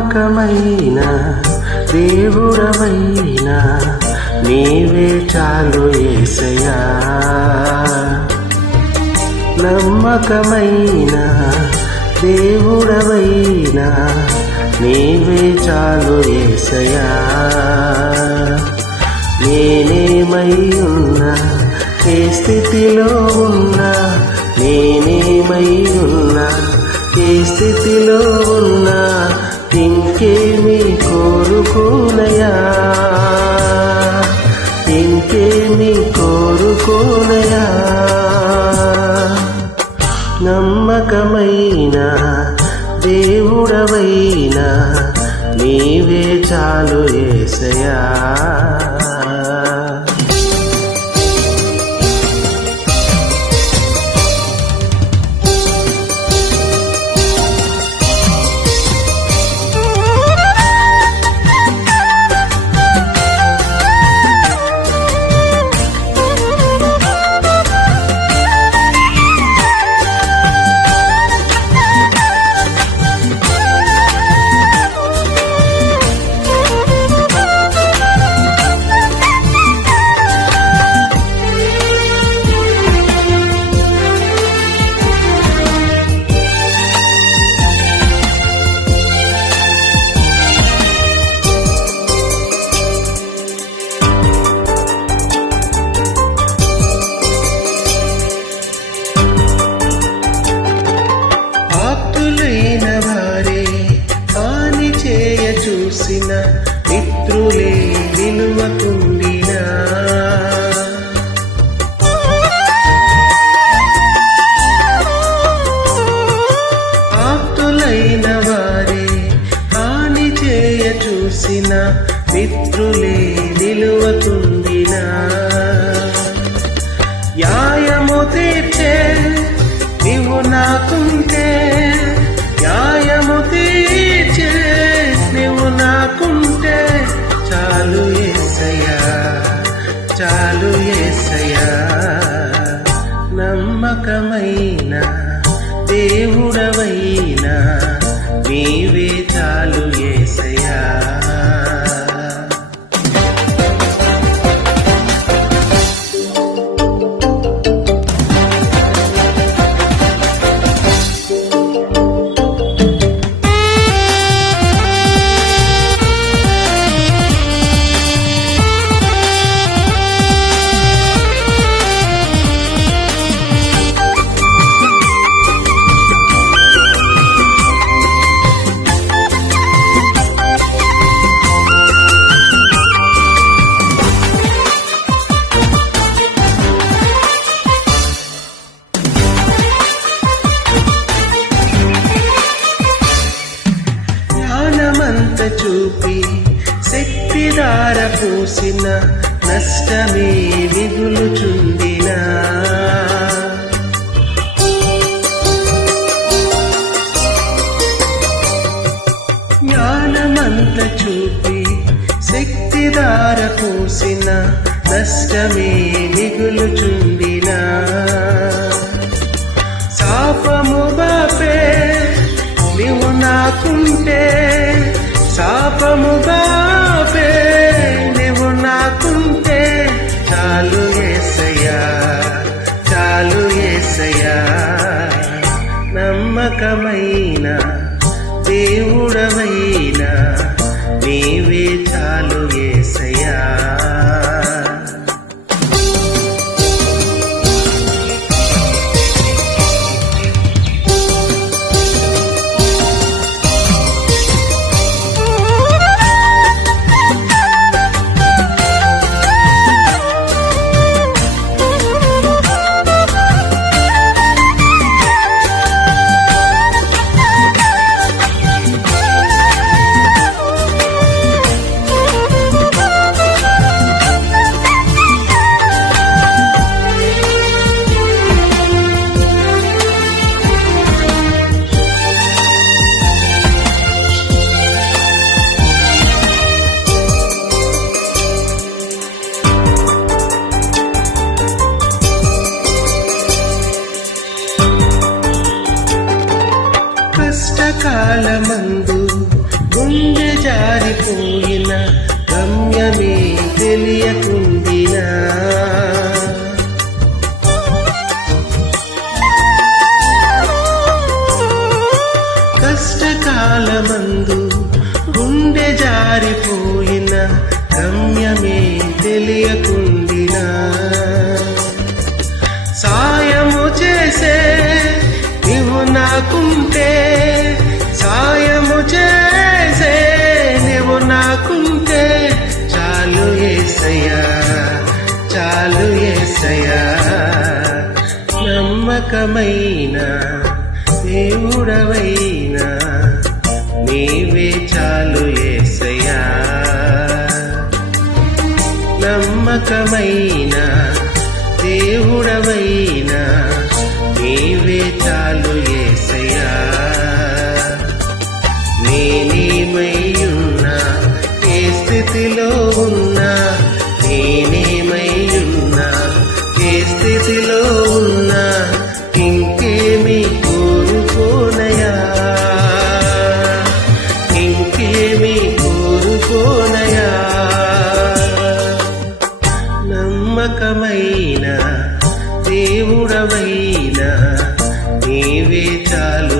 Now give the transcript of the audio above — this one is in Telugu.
నమ్మకమైన దేవుడవైనా నీవే చాలు యేసయ్యా. నమ్మకమైన దేవుడవైనా నీవే చాలు యేసయ్యా. నేనేమై ఉన్నా ఏ స్థితిలో ఉన్నా, నేనేమై ఉన్నా ఏ స్థితిలో ఉన్నా, ఇంకేమి కోరుకోనయా, ఇంకేమి కోరుకోనయా. నమ్మకమైన దేవుడవైనా నీవే చాలు యేసయ్యా. చూసిన మిత్రులే విలువకుండినా, ఆప్తులైన వారే హాని చేయ చూసిన మిత్రులే విలువకుండినా, న్యాయము తీర్చే నీవు నాకుంటే, న్యాయము తీర్చే నీవు నాకుంటే చాలు యేసయ్యా, చాలు యేసయ్యా. నమ్మకమైన దేవుడవైనా నీవే చాలు యేసయ్యా. చూపి శక్తిధార పూసిన నష్టమే మిగులుచుండినా, జ్ఞానమంత చూపి శక్తిధార పూసిన నష్టమే మిగులుచుండినా, శాపము బాపే నీవు నాకుంటే, శాపము బాపే నీవు నాకుంటే చాలు యేసయ్యా, చాలు యేసయ్యా. నమ్మకమైన దేవుడవైనా నీవే చాలు యేసయ్యా. కష్టకాలమందు జారిపోయిన గమ్యమే తెలియకుండినా కష్టకాలమందు గుండె జారిపోయిన గమ్యమే తెలియకుండినా సాయము చేసే నీవు నాకుంటే సాయము చేసే నీవు నాకుంటే చాలు యేసయ్యా చాలు యేసయ్యా నమ్మకమైన దేవుడవైనా నీవే చాలు యేసయ్యా నమ్మకమైన దేవుడవైనా నీవే చాలు యేసయ్యా నేనేమయ్యున్నా ఏ స్థితిలో ఉన్నా నేనేమయ్యున్నా ఏ స్థితిలో ఉన్నా ఇంకేమి కోరుకోనయా ఇంకేమి కోరుకోనయా నమ్మకమైన దేవుడవైనా నీవే చాలు